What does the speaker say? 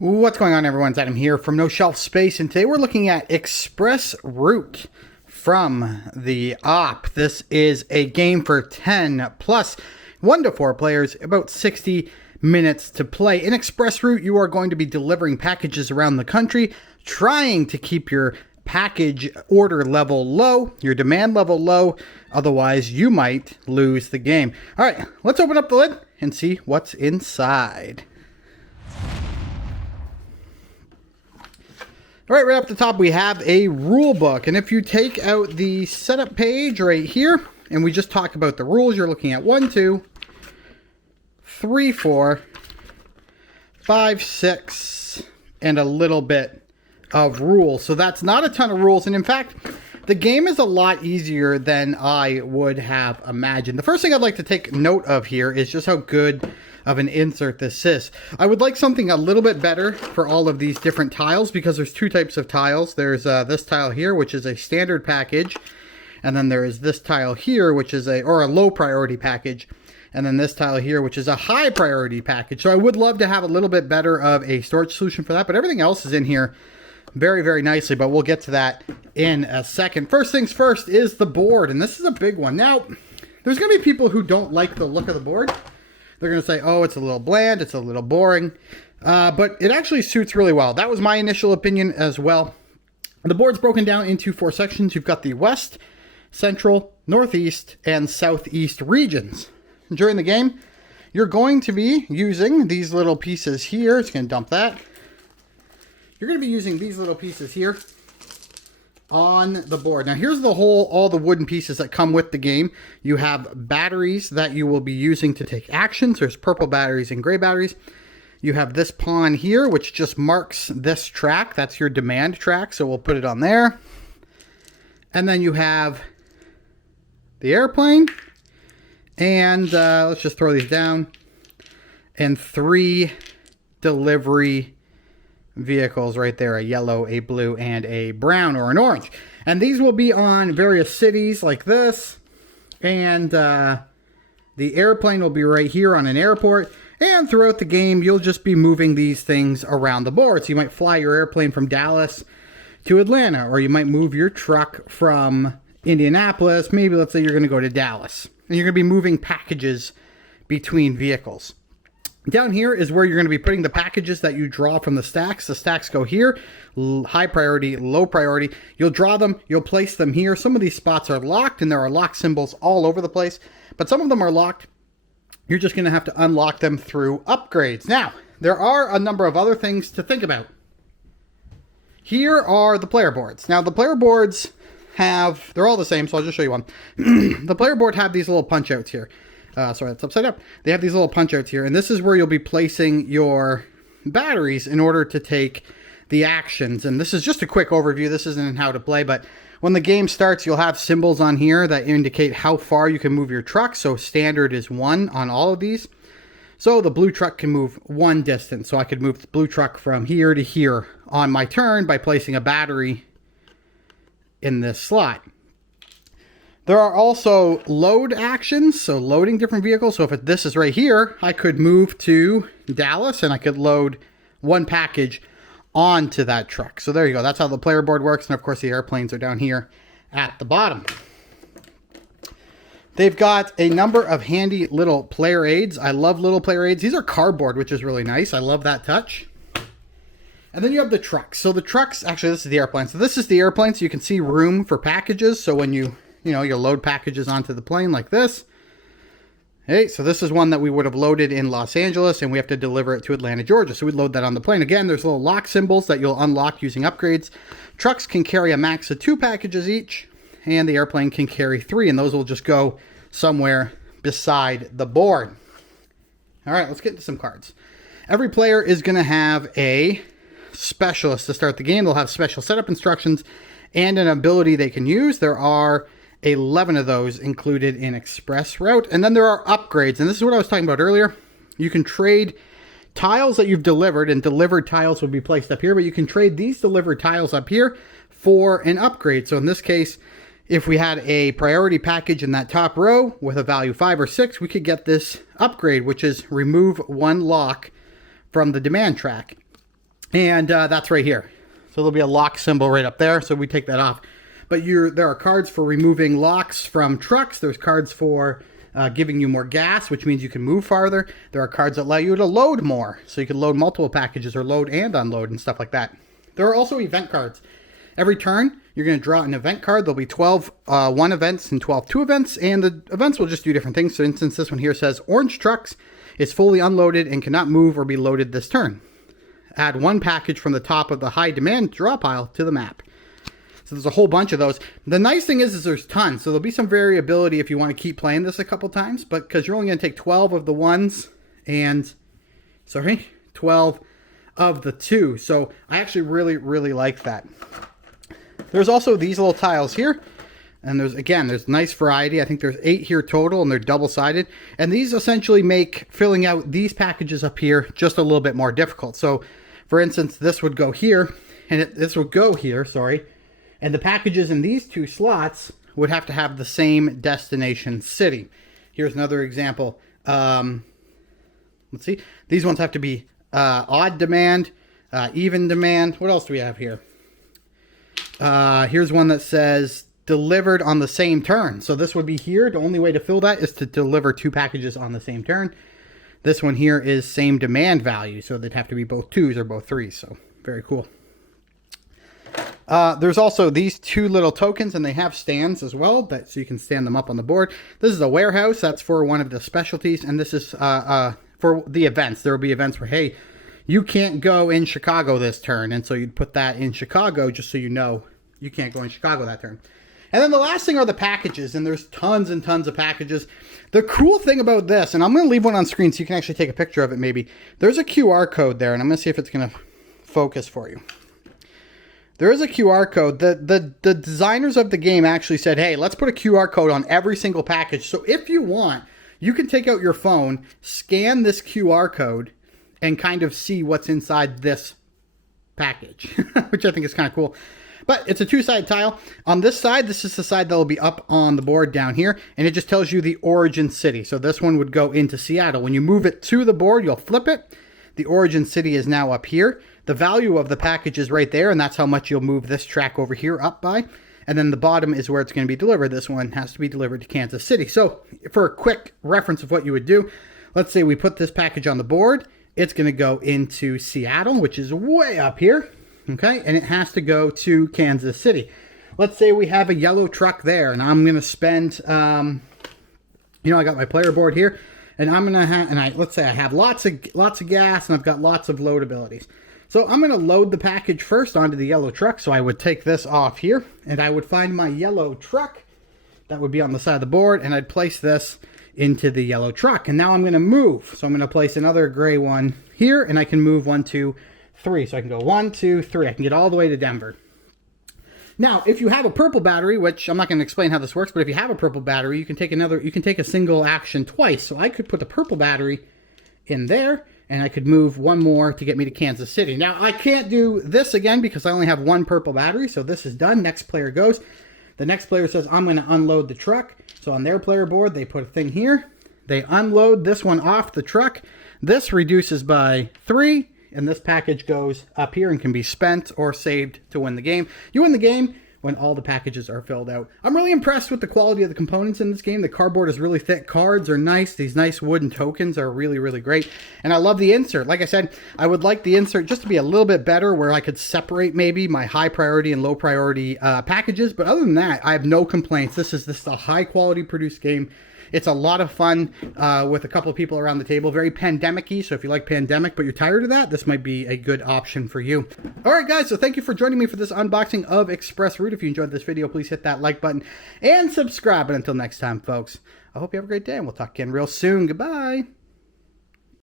What's going on, everyone? It's Adam here from No Shelf Space, and today we're looking at Express Route from the Op. This is a game for 10 plus 1 to 4 players, about 60 minutes to play. In Express Route, you are going to be delivering packages around the country, trying to keep your package order level low, your demand level low, otherwise you might lose the game. All right, let's open up the lid and see what's inside. All right, right up the top, we have a rule book. And if you take out the setup page right here, and we just talk about the rules, you're looking at 1, 2, 3, 4, 5, 6, and a little bit of rules. So that's not a ton of rules. And in fact, the game is a lot easier than I would have imagined. The first thing I'd like to take note of here is just how good of an insert this is. I would like something a little bit better for all of these different tiles, because there's two types of tiles. There's this tile here, which is a standard package, and then there is this tile here, which is a low priority package, and then this tile here, which is a high priority package. So I would love to have a little bit better of a storage solution for that, but everything else is in here very, very nicely, but we'll get to that in a second. First things first is the board, and this is a big one. Now, there's going to be people who don't like the look of the board. They're going to say, oh, it's a little bland, it's a little boring, but it actually suits really well. That was my initial opinion as well. The board's broken down into 4 sections. You've got the west, central, northeast, and southeast regions. During the game, you're going to be using these little pieces here. It's going to dump that. You're going to be using these little pieces here on the board. Now here's all the wooden pieces that come with the game. You have batteries that you will be using to take actions. There's purple batteries and gray batteries. You have this pawn here, which just marks this track. That's your demand track, so we'll put it on there. And then you have the airplane, and let's just throw these down, and 3 delivery vehicles right there, a yellow, a blue, and a brown or an orange. And these will be on various cities like this, and the airplane will be right here on an airport. And throughout the game, you'll just be moving these things around the board. So you might fly your airplane from Dallas to Atlanta, or you might move your truck from Indianapolis. Maybe let's say you're going to go to Dallas, and you're going to be moving packages between vehicles. Down here is where you're going to be putting the packages that you draw from the stacks. The stacks go here, high priority, low priority. You'll draw them, you'll place them here. Some of these spots are locked, and there are lock symbols all over the place, but some of them are locked. You're just going to have to unlock them through upgrades. Now, there are a number of other things to think about. Here are the player boards. Now, the player boards they're all the same, so I'll just show you one. The player board have these little punch outs here. Sorry, that's upside down. They have these little punch outs here, and this is where you'll be placing your batteries in order to take the actions. And this is just a quick overview. This isn't how to play, but when the game starts, you'll have symbols on here that indicate how far you can move your truck. So standard is 1 on all of these. So the blue truck can move 1 distance. So I could move the blue truck from here to here on my turn by placing a battery in this slot. There are also load actions, so loading different vehicles. So if this is right here, I could move to Dallas and I could load 1 package onto that truck. So there you go. That's how the player board works. And of course, the airplanes are down here at the bottom. They've got a number of handy little player aids. I love little player aids. These are cardboard, which is really nice. I love that touch. And then you have the trucks. So the trucks, actually, this is the airplane. So this is the airplane. So you can see room for packages. So when you'll load packages onto the plane like this. Hey, so this is one that we would have loaded in Los Angeles, and we have to deliver it to Atlanta, Georgia. So we'd load that on the plane. Again, there's little lock symbols that you'll unlock using upgrades. Trucks can carry a max of 2 packages each, and the airplane can carry 3, and those will just go somewhere beside the board. All right, let's get into some cards. Every player is going to have a specialist to start the game. They'll have special setup instructions and an ability they can use. There are 11 of those included in Express Route. And then there are upgrades. And this is what I was talking about earlier. You can trade tiles that you've delivered, and delivered tiles will be placed up here, but you can trade these delivered tiles up here for an upgrade. So in this case, if we had a priority package in that top row with a value 5 or 6, we could get this upgrade, which is remove 1 lock from the demand track. And that's right here. So there'll be a lock symbol right up there. So we take that off. But there are cards for removing locks from trucks. There's cards for giving you more gas, which means you can move farther. There are cards that allow you to load more. So you can load multiple packages or load and unload and stuff like that. There are also event cards. Every turn, you're going to draw an event card. There'll be 12 one events and 12 two events. And the events will just do different things. For instance, this one here says, orange trucks is fully unloaded and cannot move or be loaded this turn. Add one package from the top of the high demand draw pile to the map. So there's a whole bunch of those. The nice thing is there's tons. So there'll be some variability if you want to keep playing this a couple times, but because you're only going to take 12 of the ones and 12 of the two. So I actually really like that. There's also these little tiles here. And there's nice variety. I think there's 8 here total, and they're double-sided. And these essentially make filling out these packages up here just a little bit more difficult. So, for instance, this would go here, and this would go here, sorry. And the packages in these 2 slots would have to have the same destination city. Here's another example. Let's see. These ones have to be odd demand, even demand. What else do we have here? Here's one that says delivered on the same turn. So this would be here. The only way to fill that is to deliver 2 packages on the same turn. This one here is same demand value. So they'd have to be both 2s or both 3s. So very cool. There's also these 2 little tokens, and they have stands as well, so you can stand them up on the board. This is a warehouse. That's for one of the specialties. And this is for the events. There will be events where, hey, you can't go in Chicago this turn. And so you'd put that in Chicago just so you know you can't go in Chicago that turn. And then the last thing are the packages, and there's tons and tons of packages. The cool thing about this, and I'm going to leave one on screen so you can actually take a picture of it maybe. There's a QR code there, and I'm going to see if it's going to focus for you. There is a QR code. The designers of the game actually said, hey, let's put a QR code on every single package. So if you want, you can take out your phone, scan this QR code, and kind of see what's inside this package, which I think is kind of cool. But it's a 2-sided tile. On this side, this is the side that will be up on the board down here, and it just tells you the origin city. So this one would go into Seattle. When you move it to the board, you'll flip it. The origin city is now up here. The value of the package is right there, and that's how much you'll move this track over here up by. And then the bottom is where it's going to be delivered. This one has to be delivered to Kansas City. So for a quick reference of what you would do, let's say we put this package on the board. It's going to go into Seattle, which is way up here. Okay, and it has to go to Kansas City. Let's say we have a yellow truck there, and I'm going to spend, I got my player board here, and I'm going to have, let's say I have lots of gas, and I've got lots of load abilities. So I'm going to load the package first onto the yellow truck. So I would take this off here, and I would find my yellow truck that would be on the side of the board, and I'd place this into the yellow truck. And now I'm going to move. So I'm going to place another gray one here, and I can move 1, 2, 3. So I can go 1, 2, 3. I can get all the way to Denver. Now, if you have a purple battery, which I'm not going to explain how this works, but if you have a purple battery, you can take a single action twice. So I could put the purple battery in there, and I could move one more to get me to Kansas City. Now, I can't do this again because I only have 1 purple battery, so this is done. Next player goes. The next player says, I'm going to unload the truck. So on their player board, they put a thing here. They unload this one off the truck. This reduces by 3, and this package goes up here and can be spent or saved to win the game. You win the game when all the packages are filled out. I'm really impressed with the quality of the components in this game. The cardboard is really thick. Cards are nice. These nice wooden tokens are really, really great. And I love the insert. Like I said, I would like the insert just to be a little bit better where I could separate maybe my high priority and low priority packages. But other than that, I have no complaints. This is a high quality produced game. It's a lot of fun with a couple of people around the table. Very pandemic-y, so if you like Pandemic but you're tired of that, this might be a good option for you. All right, guys, so thank you for joining me for this unboxing of Express Route. If you enjoyed this video, please hit that like button and subscribe. And until next time, folks, I hope you have a great day, and we'll talk again real soon. Goodbye.